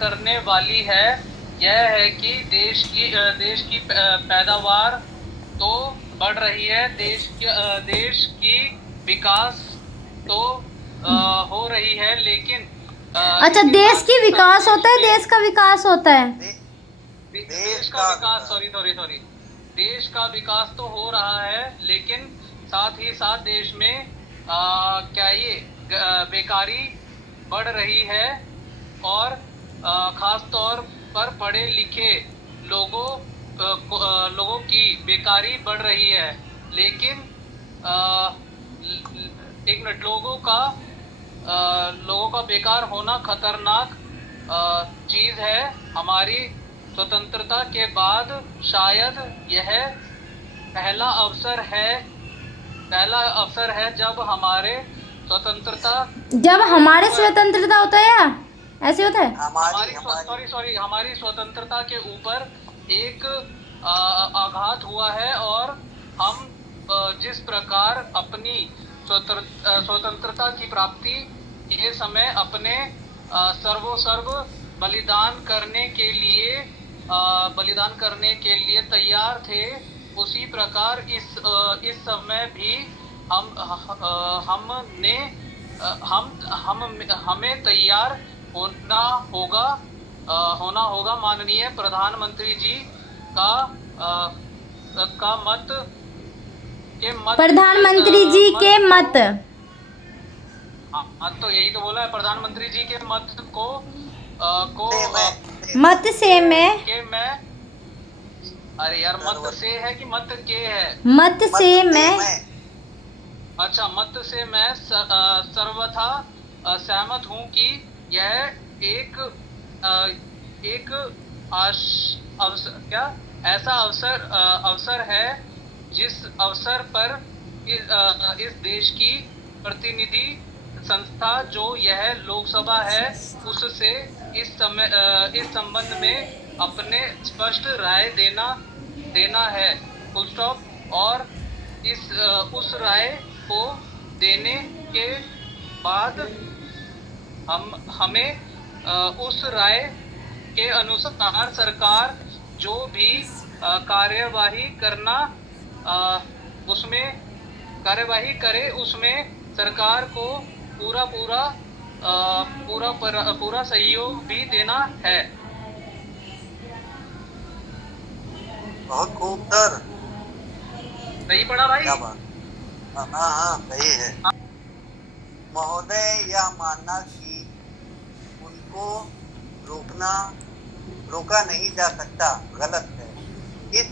करने वाली है यह है कि देश की पैदावार तो बढ़ रही है, देश की विकास तो हो रही है, लेकिन अच्छा, देश की विकास होता है, देश का विकास होता है, देश का विकास, सॉरी, देश का विकास तो हो रहा है, लेकिन साथ ही साथ देश में क्या ये बेकारी बढ़ रही है और खास तौर पर पढ़े लिखे लोगों की बेकारी बढ़ रही है, लेकिन एक मिनट, लोगों का बेकार होना खतरनाक चीज है। हमारी स्वतंत्रता के बाद शायद यह पहला अवसर है जब हमारी स्वतंत्रता होता है या ऐसे होता है, हमारी स्वतंत्रता के ऊपर एक आघात हुआ है और हम जिस प्रकार अपनी स्वतंत्रता की प्राप्ति के समय अपने सर्व बलिदान करने के लिए तैयार थे, उसी प्रकार इस समय भी हमें तैयार होना होगा। माननीय प्रधानमंत्री जी का मत प्रधानमंत्री जी के मत, हाँ, तो यही तो बोला है, प्रधानमंत्री जी के मत को मत से मैं, अरे यार, मत से है कि मत के है? मत से मैं, अच्छा, मत से मैं सर्वथा सहमत हूँ कि यह एक ऐसा अवसर है जिस अवसर पर इस देश की प्रतिनिधि संस्था जो यह लोकसभा है उससे इस संबंध में अपने स्पष्ट राय देना है, फुल स्टॉप। और उस राय को देने के बाद हमें उस राय के अनुसार सरकार जो भी कार्यवाही करे उसमें सरकार को पूरा सहयोग भी देना है। बहुत खूब सर, सही पढ़ा भाई? हाँ, सही है महोदय। यह मानना कि उनको रोका नहीं जा सकता गलत है। इस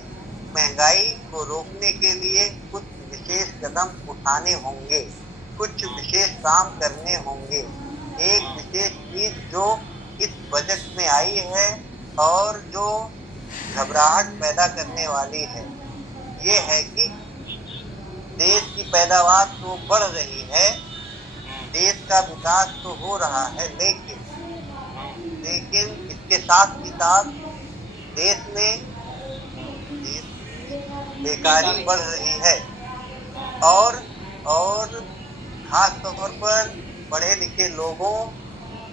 महंगाई को रोकने के लिए कुछ विशेष कदम उठाने होंगे, कुछ विशेष काम करने होंगे। एक विशेष चीज जो इस बजट में आई है और जो घबराहट पैदा करने वाली है, ये है कि देश की पैदावार तो बढ़ रही है, देश का विकास तो हो रहा है, लेकिन इसके साथ ही साथ देश में बेकारी बढ़ रही है और खास तौर पर पढ़े लिखे लोगों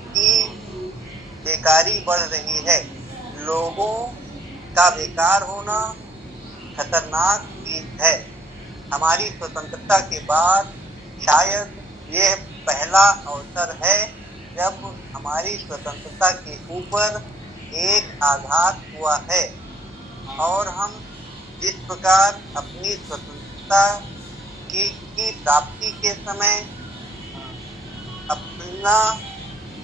की बेकारी बढ़ रही है। लोगों का बेकार होना खतरनाक चीज है। हमारी स्वतंत्रता के बाद शायद यह पहला अवसर है जब हमारी स्वतंत्रता के ऊपर एक आघात हुआ है और हम जिस प्रकार अपनी स्वतंत्रता की प्राप्ति के समय अपना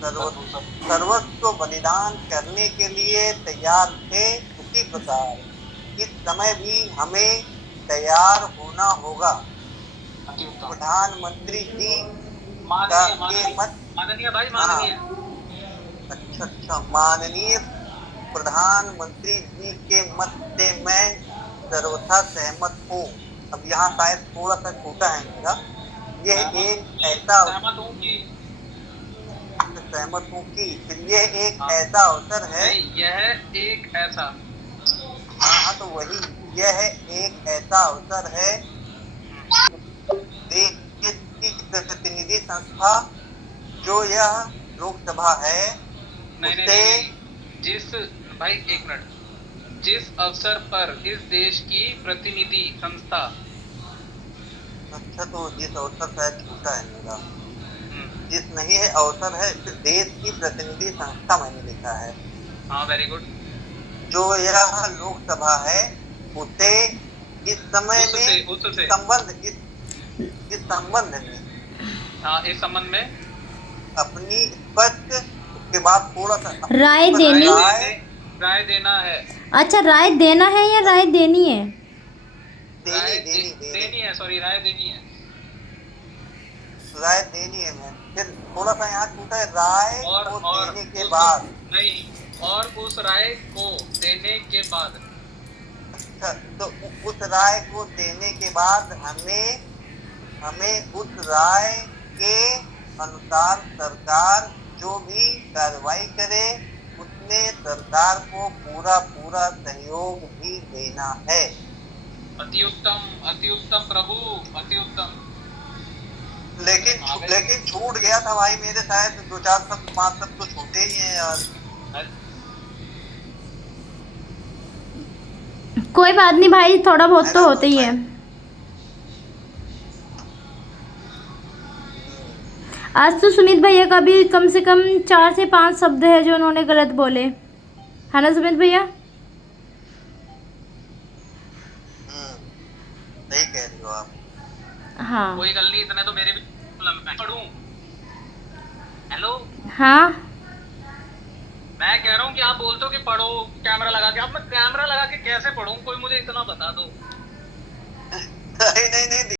सर्वस्व बलिदान करने के लिए तैयार थे, उसी प्रकार इस समय भी हमें तैयार होना होगा। प्रधानमंत्री जी माननीय प्रधानमंत्री जी के मत से मैं सर्वथा सहमत हूँ। अब यहाँ शायद थोड़ा सा छोटा है मेरा। यह एक ऐसा सहमत हूँ कि यह एक ऐसा अवसर है, यह एक ऐसा, हाँ तो वही, यह एक ऐसा अवसर है देश की प्रतिनिधि संस्था जो यह लोकसभा है उससे जिस भाई एक मिनट, जिस अवसर पर इस देश की प्रतिनिधि संस्था, अच्छा तो जिस अवसर शायद छूटा है मेरा, हम्म, जिस नहीं है अवसर है, देश की प्रतिनिधि संस्था मैंने लिखा है। हाँ वेरी गुड, जो यह लोकसभा है उसे इस समय में उससे इस संबंध में हाँ, इस संबंध में अपनी स्पष्ट, उसके बाद थोड़ा सा राय देनी, राय देना है। अच्छा राय देना है या राय देनी है? देनी है, सॉरी राय देनी है। राय देनी है। मैं फिर थोड़ा सा यहाँ छूटा है, राय और को देने के उस, बाद नहीं, और उस राय को देने के बाद, अच्छा तो उस राय को देने के बाद हमें उस राय के अनुसार सरकार जो भी कार्रवाई करे उसमें सरकार को पूरा सहयोग भी देना है। अति उत्तम प्रभु, अति उत्तम। लेकिन छूट गया था भाई मेरे, शायद 2-4 शब्द 5 शब्द तो छूटे ही हैं यार। कोई बात नहीं भाई, थोड़ा बहुत तो होता ही है। आज तो सुमित भैया का भी कम से कम 4 से 5 शब्द है जो उन्होंने गलत बोले, है ना सुमित भैया? सही कह रही हो आप। हाँ कोई गल नहीं, इतने तो मेरे भी पढ़ूं। हेलो, हाँ मैं कह रहा हूँ कि आप बोलते हो कि पढ़ो कैमरा लगा के, अब मैं कैमरा लगा के कैसे पढ़ूं? कोई मुझे इतना बता दो। नहीं